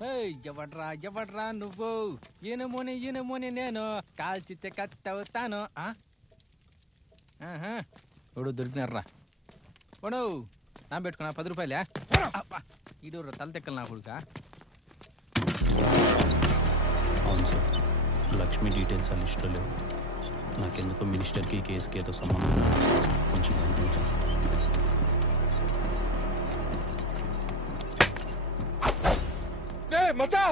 ఎవడ్రా నువ్వు? ఈనమోని నేను కాల్చితే కత్తవుతాను. ఇప్పుడు దొరికినారా ఓడు నా పెట్టుకున్నా 10 రూపాయలే. ఇది తలతెక్కలు నా కొడుక. అవును సార్, లక్ష్మి డీటెయిల్స్ అని లిస్టులో లేవు. నాకెందుకో మినిస్టర్కి కేసుకి ఏదో సంబంధం కొంచెం కనిపించాను. మచ్చా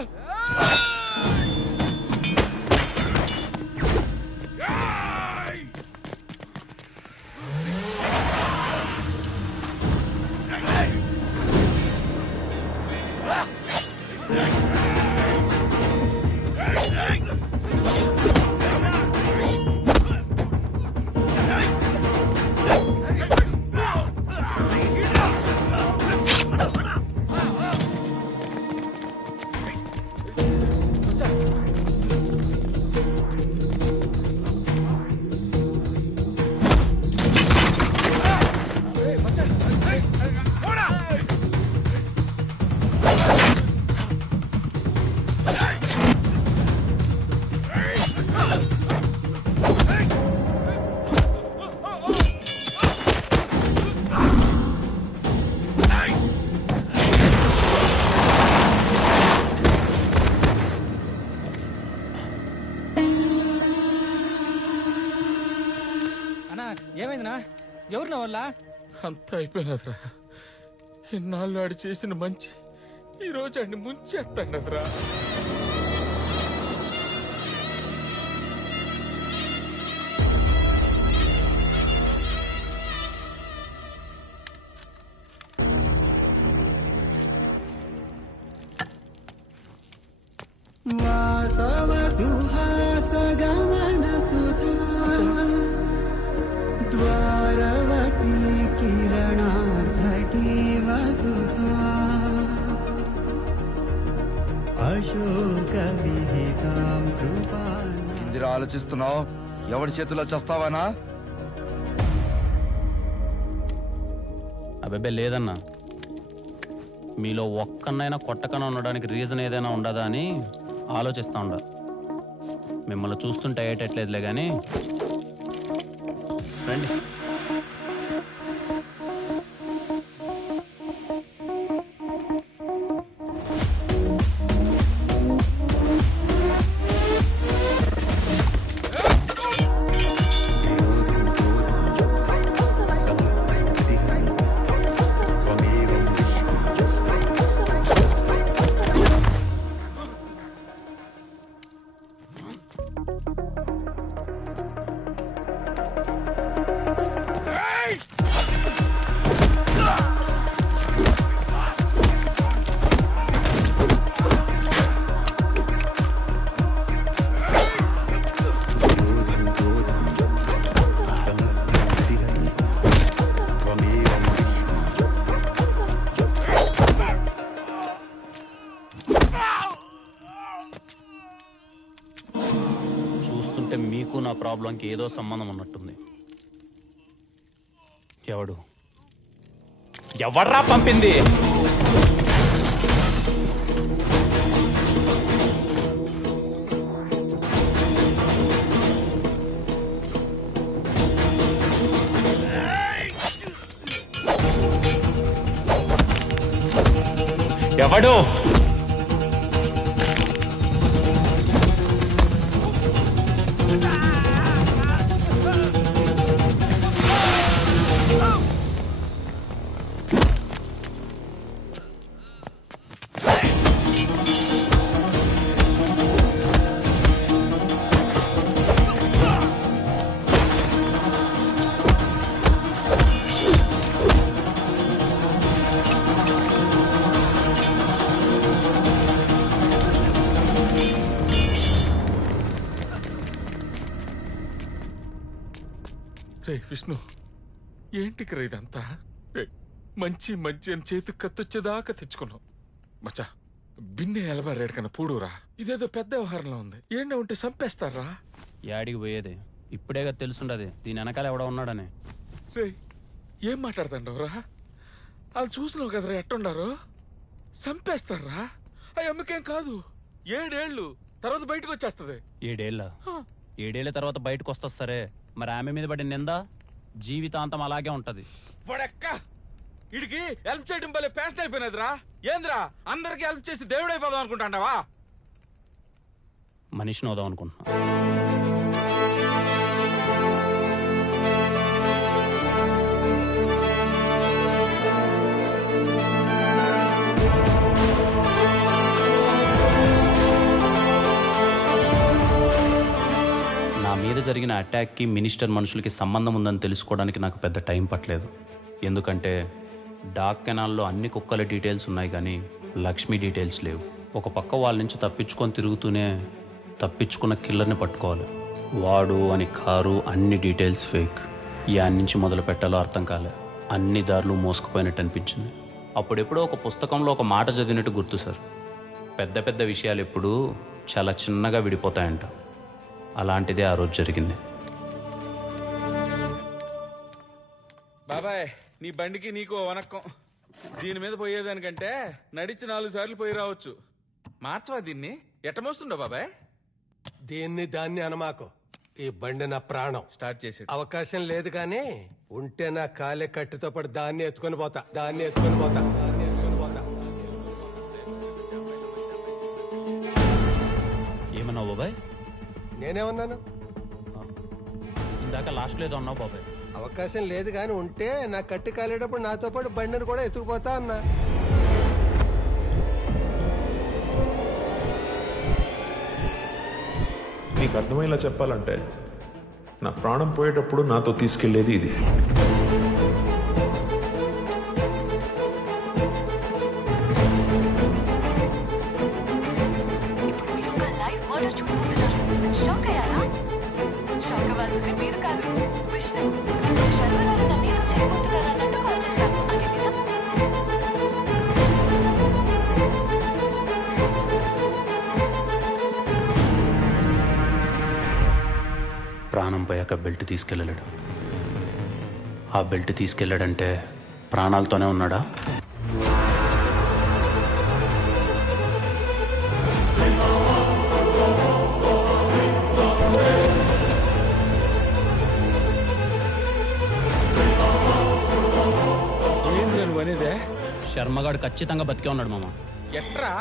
ఏమైందినా? ఎవరు నా వల్ల? అంతా అయిపోయినదిరా. ఇన్నాళ్ళు ఆడు చేసిన మంచి ఈరోజు ఆడిని ముంచేస్తాడరా. వాసవ సుహాస గమన సుధా ద్వారవతి కిరణార్భటి వసుధా అశోక విహితాం కృపాణ. ఇందిరా ఆలోచిస్తున్నావు? ఎవరి చేతిలో చస్తావానా? అబ్బాయి లేదన్నా, మీలో ఒక్కనైనా కొట్టకన ఉండడానికి రీజన్ ఏదైనా ఉండదా అని ఆలోచిస్తూ ఉండ. మిమ్మల్ని చూస్తుంటే అయ్యేటట్లేదులే కానీ రండి. మీకు నా ప్రాబ్లంకి ఏదో సంబంధం ఉన్నట్టుంది. ఎవర్రా పంపింది? ఎవడు? విష్ణు, ఏంటికిరా ఇదంతా? మంచి మంచి అని చేతికి కత్తొచ్చేదాకా తెచ్చుకున్నావు. మచ్చా, బిన్నె ఎలబారేడు కన్నా పూడురా. ఇదేదో పెద్ద వ్యవహారంలో ఉంది. ఏంటో ఉంటే చంపేస్తారా? యాడికి పోయేది? ఇప్పుడేగా తెలుసుండది దీని వెనకాల ఎవడో ఉన్నాడని. రే, ఏం మాట్లాడుతుండవురా? వాళ్ళు చూసినావు కదరా ఎట్టుండారు. చంపేస్తారా? అమ్మకేం కాదు, 7 ఏళ్ళు తర్వాత బయటకు వచ్చేస్తుంది. 7 ఏళ్ళ? 7 ఏళ్ళ తర్వాత బయటకు వస్తుంది సరే, మరి ఆమె మీద పడిన నింద జీవితాంతం అలాగే ఉంటది. వాడెక్క వీడికి హెల్ప్ చేయడం వల్ల ఫ్యాషన్ అయిపోయినదిరా. ఏంద్రా అందరికి హెల్ప్ చేసి దేవుడైపోదాం అనుకుంటాండావా? మనిషిని వదాం అనుకుంటున్నా. నా మీద జరిగిన అటాక్కి మినిస్టర్ మనుషులకి సంబంధం ఉందని తెలుసుకోవడానికి నాకు పెద్ద టైం పట్టలేదు. ఎందుకంటే డాక్ కెనాల్లో అన్ని కుక్కల డీటెయిల్స్ ఉన్నాయి కానీ లక్ష్మి డీటెయిల్స్ లేవు. ఒక పక్క వాళ్ళ నుంచి తప్పించుకొని తిరుగుతూనే తప్పించుకున్న కిల్లర్ని పట్టుకోవాలి. వాడు అని కారు అన్ని డీటెయిల్స్ ఫేక్. యాన్ నుంచి మొదలు పెట్టాలో అర్థం కాలే. అన్ని దారులు మోసుకుపోయినట్టు అనిపించింది. అప్పుడెప్పుడో ఒక పుస్తకంలో ఒక మాట చదివినట్టు గుర్తు సార్, పెద్ద పెద్ద విషయాలు ఎప్పుడూ చాలా చిన్నగా విడిపోతాయంట. అలాంటిదే ఆ రోజు జరిగింది. బాబాయ్ నీ బండికి నీకు వనక్కం. దీని మీద పోయేదానికంటే నడిచి 4 సార్లు పోయి రావచ్చు. మార్చవా దీన్ని? ఎట్ట మోస్తుండో బాబాయ్? దీన్ని దాన్ని అనమాకు. ఈ బండి నా ప్రాణం. స్టార్ట్ చేసాడు. అవకాశం లేదు కానీ ఉంటే నా కాలే కట్టుతో పాటు దాన్ని ఎత్తుకొని పోతా. ఏమన్నావు బాబాయ్? నేనేమన్నాను? ఇందాక లాస్ట్లో ఏదో అన్నావు బాబాయ్. అవకాశం లేదు కానీ ఉంటే నా కట్టి కాలేటప్పుడు నాతో పాటు బండిని కూడా ఎత్తుకుపోతా అన్నా. నీకు అర్థమయ్యేలా చెప్పాలంటే నా ప్రాణం పోయేటప్పుడు నాతో తీసుకెళ్లేది ఇది. ప్రాణం పోయాక బెల్ట్ తీసుకెళ్ళలేడు. ఆ బెల్ట్ తీసుకెళ్ళాడంటే ప్రాణాలతోనే ఉన్నాడా? శర్మగాడు ఖచ్చితంగా బతికే ఉన్నాడు మామ. ఎట్రా?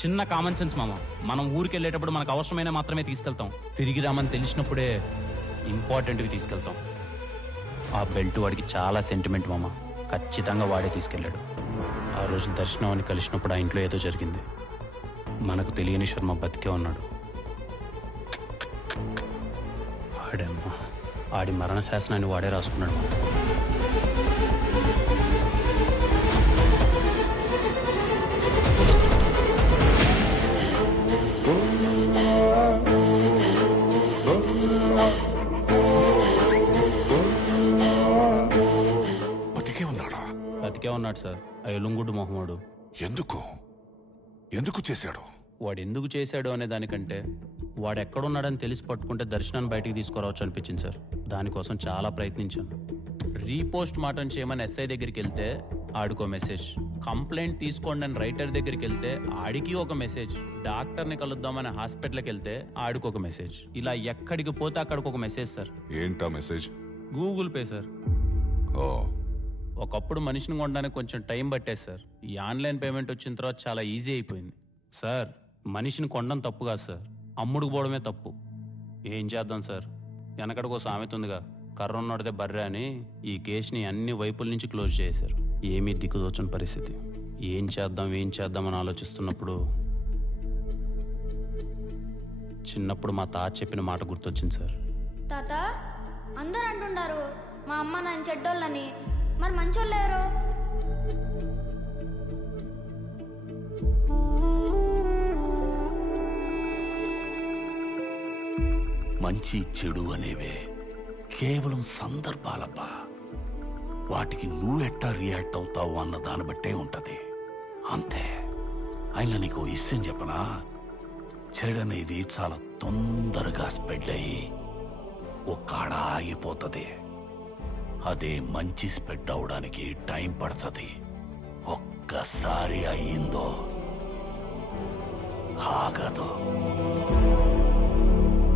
చిన్న కామన్ సెన్స్ మామ. మనం ఊరికి వెళ్ళేటప్పుడు మనకు అవసరమైన మాత్రమే తీసుకెళ్తాం. తిరిగి రామని తెలిసినప్పుడే ఇంపార్టెంట్వి తీసుకెళ్తాం. ఆ బెల్ట్ వాడికి చాలా సెంటిమెంట్ మామ. ఖచ్చితంగా వాడే తీసుకెళ్ళాడు. ఆ రోజు దర్శనం అని కలిసినప్పుడు ఆ ఇంట్లో ఏదో జరిగింది. మనకు తెలియని శర్మ బతికే ఉన్నాడు. ఆడి మరణ శాసనాన్ని వాడే రాసుకున్నాడు. బతికే ఉన్నాడు సార్. ఆ ఎలుంగుడ్డు మొహమాడు. ఎందుకు చేశాడు? వాడు ఎందుకు చేశాడు అనే దానికంటే వాడు ఎక్కడున్నాడని తెలిసి పట్టుకుంటే దర్శనాన్ని బయటికి తీసుకురావచ్చు అనిపించింది సార్. దానికోసం చాలా ప్రయత్నించాను. రీపోస్ట్ మాటం చేయమని ఎస్ఐ దగ్గరికి వెళ్తే ఆడికో మెసేజ్, కంప్లైంట్ తీసుకోండి అని రైటర్ దగ్గరికి వెళ్తే ఆడికి ఒక మెసేజ్, డాక్టర్ని కలుద్దామని హాస్పిటల్కి వెళ్తే ఆడికి ఒక మెసేజ్. ఇలా ఎక్కడికి పోతే అక్కడికి ఒక మెసేజ్ సార్. ఏంటా మెసేజ్? Google Pay sir. ఓ, ఒకప్పుడు మనిషిని కొనడానికి కొంచెం టైం పట్టేది సార్. ఈ ఆన్లైన్ పేమెంట్ వచ్చిన తర్వాత చాలా ఈజీ అయిపోయింది సార్. మనిషిని కొనడం తప్పు కాదు సార్, అమ్ముడుకు పోవడమే తప్పు. ఏం చేద్దాం సార్, వెనకడికో సామెత ఉందిగా, కర్ర ఉన్నోడితే బర్రె అని. ఈ కేసుని అన్ని వైపుల నుంచి క్లోజ్ చేశారు. ఏమీ దిక్కుదోచని పరిస్థితి. ఏం చేద్దామని ఆలోచిస్తున్నప్పుడు చిన్నప్పుడు మా తాత చెప్పిన మాట గుర్తొచ్చింది సార్. తాత, అందరూ అంటున్నారు మా అమ్మ నాన్న చెడ్డోళ్ళని, మరి మంచోళ్ళు ఎవరు? మంచి చెడు అనేవే కేవలం సందర్భాలబ్బా. వాటికి నువ్వెట్టా రియాక్ట్ అవుతావు అన్న దాన్ని బట్టే ఉంటది, అంతే. అయినా నీకు విషయం చెప్పనా, చెడనేది చాలా తొందరగా స్ప్రెడ్ అయ్యి ఒక్కడ ఆగిపోతుంది. అదే మంచి స్ప్రెడ్ అవడానికి టైం పడుతుంది. ఒక్కసారి అయ్యిందో ఆగదు.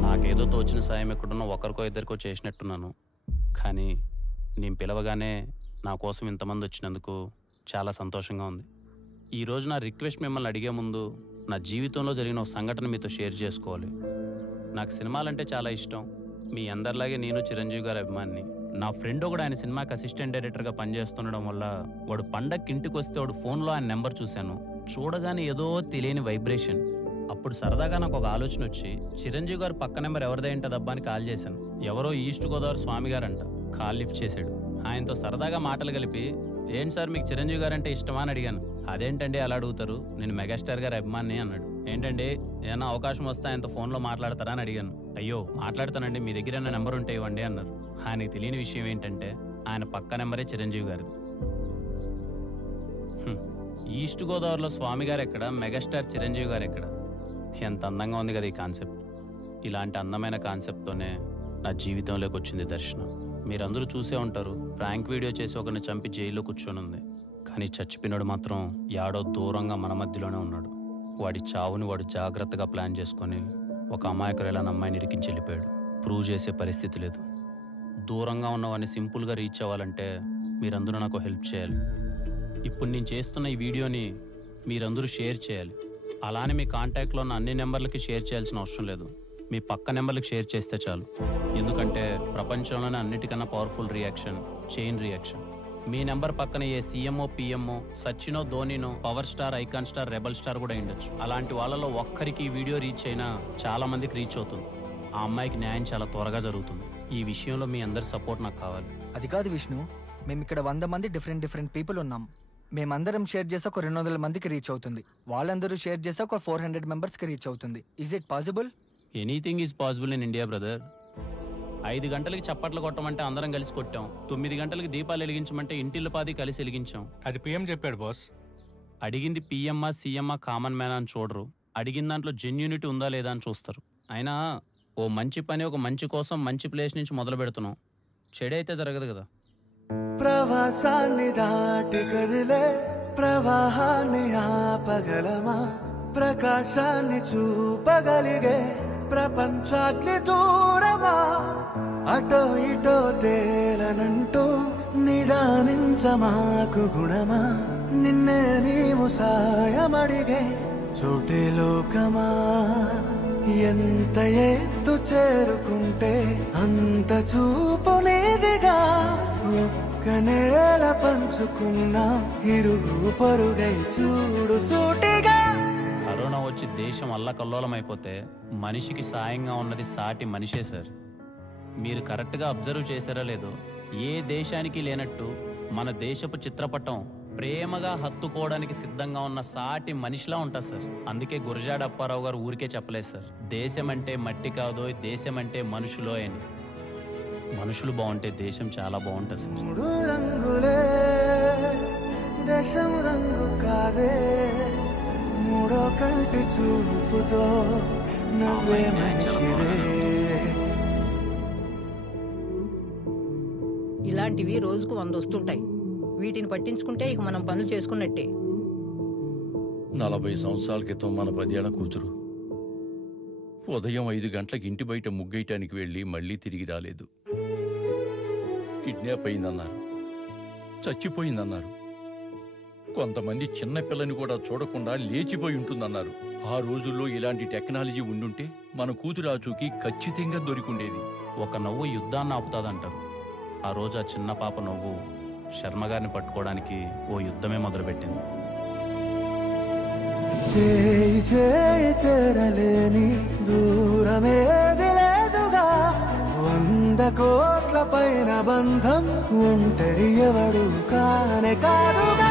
నాకేదో తోచిన సాయం ఎక్కడున్నా ఒకరికో ఇద్దరికో చేసినట్టున్నాను. కానీ నేను పిలవగానే నా కోసం ఇంతమంది వచ్చినందుకు చాలా సంతోషంగా ఉంది. ఈరోజు నా రిక్వెస్ట్ మిమ్మల్ని అడిగే ముందు నా జీవితంలో జరిగిన ఒక సంఘటన మీతో షేర్ చేసుకోవాలి. నాకు సినిమాలంటే చాలా ఇష్టం. మీ అందరిలాగే నేను చిరంజీవి గారి అభిమాని. నా ఫ్రెండ్ ఒకడు ఆయన సినిమాకి అసిస్టెంట్ డైరెక్టర్గా పనిచేస్తుండడం వల్ల వాడు పండగకి ఇంటికి వస్తే వాడు ఫోన్లో ఆయన నెంబర్ చూశాను. చూడగానే ఏదో తెలియని వైబ్రేషన్. అప్పుడు సరదాగా నాకు ఒక ఆలోచన వచ్చి చిరంజీవి గారు పక్క నెంబర్ ఎవరిదై ఉంటుందబ్బా అని కాల్ చేశాను. ఎవరో ఈస్ట్ గోదావరి స్వామి గారంట. కాల్ లిఫ్ట్ చేశాడు. ఆయనతో సరదాగా మాటలు కలిపి, ఏంటి సార్ మీకు చిరంజీవి గారు అంటే ఇష్టమా అని అడిగాను. అదేంటండి అలా అడుగుతారు, నేను మెగాస్టార్ గారి అభిమాని అన్నాడు. ఏంటండి ఏమైనా అవకాశం వస్తే ఆయనతో ఫోన్లో మాట్లాడతారా అని అడిగాను. అయ్యో మాట్లాడతానండి, మీ దగ్గర ఏమైనా నెంబర్ ఉంటే ఇవ్వండి అన్నారు. ఆయనకి తెలియని విషయం ఏంటంటే ఆయన పక్క నెంబరే చిరంజీవి గారు. ఈస్ట్ గోదావరిలో స్వామి గారు ఎక్కడ, మెగాస్టార్ చిరంజీవి గారు ఎక్కడ? ఎంత అందంగా ఉంది కదా ఈ కాన్సెప్ట్. ఇలాంటి అందమైన కాన్సెప్ట్తోనే నా జీవితంలోకి వచ్చింది దర్శనం. మీరందరూ చూసే ఉంటారు, ప్రాంక్ వీడియో చేసి ఒకరిని చంపి జైల్లో కూర్చొని ఉంది. కానీ చచ్చిపోయినాడు మాత్రం యాడో దూరంగా మన మధ్యలోనే ఉన్నాడు. వాడి చావుని వాడు జాగ్రత్తగా ప్లాన్ చేసుకొని ఒక అమాయకురాలైన అమ్మాయిని ఇరికించి వెళ్ళిపోయాడు. ప్రూవ్ చేసే పరిస్థితి లేదు. దూరంగా ఉన్నవాడిని సింపుల్గా రీచ్ అవ్వాలంటే మీరందరూ నాకు హెల్ప్ చేయాలి. ఇప్పుడు నేను చేస్తున్న ఈ వీడియోని మీరందరూ షేర్ చేయాలి. అలానే మీ కాంటాక్ట్లో ఉన్న అన్ని నెంబర్లకి షేర్ చేయాల్సిన అవసరం లేదు. మీ పక్క నెంబర్లకు షేర్ చేస్తే చాలు. ఎందుకంటే ప్రపంచంలోనే అన్నిటికన్నా పవర్ఫుల్ రియాక్షన్ చైన్ రియాక్షన్. మీ నెంబర్ పక్కన ఏ సీఎంఓ, పిఎంఓ, సచినో, ధోనినో, power star, icon star, rebel star కూడా ఉండొచ్చు. అలాంటి వాళ్ళలో ఒక్కరికి ఈ వీడియో రీచ్ అయినా చాలా మందికి రీచ్ అవుతుంది. ఆ అమ్మాయికి న్యాయం చాలా త్వరగా జరుగుతుంది. ఈ విషయంలో మీ అందరి సపోర్ట్ నాకు కావాలి. అది కాదు విష్ణు, మేము ఇక్కడ 100 మంది డిఫరెంట్ పీపుల్ ఉన్నాం. మేమందరం షేర్ చేసే ఒక 200 మందికి రీచ్ అవుతుంది. వాళ్ళందరూ షేర్ చేసే ఒక 400 మెంబర్స్కి రీచ్ అవుతుంది. Is it possible? Anything is possible in India brother. 5 గంటలకి చప్పట్లు కొట్టమంటే అందరం కలిసి కొట్టాం. 9 గంటలకి దీపాలు వెలిగించమంటే ఇంటిల్లిపాది కలిసి వెలిగించాం. అది పిఎం చెప్పాడు బాస్. అడిగింది పిఎంఆ, సీఎంఆ, కామన్ మ్యాన్ అని చూడరు. అడిగిన దాంట్లో జెన్యూనిటీ ఉందా లేదా అని చూస్తారు. అయినా ఓ మంచి పని ఒక మంచి కోసం మంచి ప్లేస్ నుంచి మొదలు పెడుతున్నాం. చెడైతే జరగదు కదా. ప్రవాసాన్ని దాటి కదిలే ప్రవాహాన్ని ఆపగలమా? ప్రకాశాన్ని చూపగలిగే ప్రపంచాగ్ని దూరమా? అటో ఇటో తేలనంటూ నిదానించమాకు గుణమా? నిన్నే నీవు సాయమడిగే చోటే లోకమా? ఎంత ఎత్తు చేరుకుంటే అంత చూపు నీదిగా. ఒక్క నేల పంచుకున్న ఇరుగు పొరుగై చూడు సూటిగా. కరోనా వచ్చి దేశం అల్లకల్లోలం అయిపోతే మనిషికి సాయంగా ఉన్నది సాటి మనిషే సార్. మీరు కరెక్ట్గా అబ్జర్వ్ చేశారో లేదో, ఏ దేశానికి లేనట్టు మన దేశపు చిత్రపటం ప్రేమగా హత్తుకోవడానికి సిద్ధంగా ఉన్న సాటి మనిషిలా ఉంటారు సార్. అందుకే గురజాడ అప్పారావు గారు ఊరికే చెప్పలేదు సార్, దేశం అంటే మట్టి కాదో, దేశం అంటే మనుషులో అని. మనుషులు బాగుంటే దేశం చాలా బాగుంటుంది సార్. 3 రంగులే దేశం రంగు కాదే, 3వ కంటి చూపుతో నవ్వే మనిషిరే. ఇలాంటివి రోజుకు 100 వస్తుంటాయి. వీటిని పట్టించుకుంటే ఇక మనం పనులు చేసుకున్నట్టే. 40 సంవత్సరాల క్రితం మన 10 ఏళ్ల కూతురు ఉదయం 5 గంటలకు ఇంటి బయట ముగ్గేయటానికి వెళ్ళి మళ్ళీ తిరిగి రాలేదు. కిడ్నాప్ అయిందన్నారు, చచ్చిపోయిందన్నారు. కొంతమంది చిన్న పిల్లని కూడా చూడకుండా లేచిపోయి ఉంటుందన్నారు. ఆ రోజుల్లో ఇలాంటి టెక్నాలజీ ఉండుంటే మన కూతురు ఆచూకీ ఖచ్చితంగా దొరికిండేది. ఒక నవ్వు యుద్ధాన్ని ఆపుతాదంటారు. ఆ రోజు ఆ చిన్న పాప నవ్వు శర్మగారిని పట్టుకోవడానికి ఓ యుద్ధమే మొదలుపెట్టింది. చేయి చేయి చేరలేని దూరమేది లేదుగా. 100 కోట్ల పైన బంధం ఒంటరి ఎవడు కానే కాదుగా.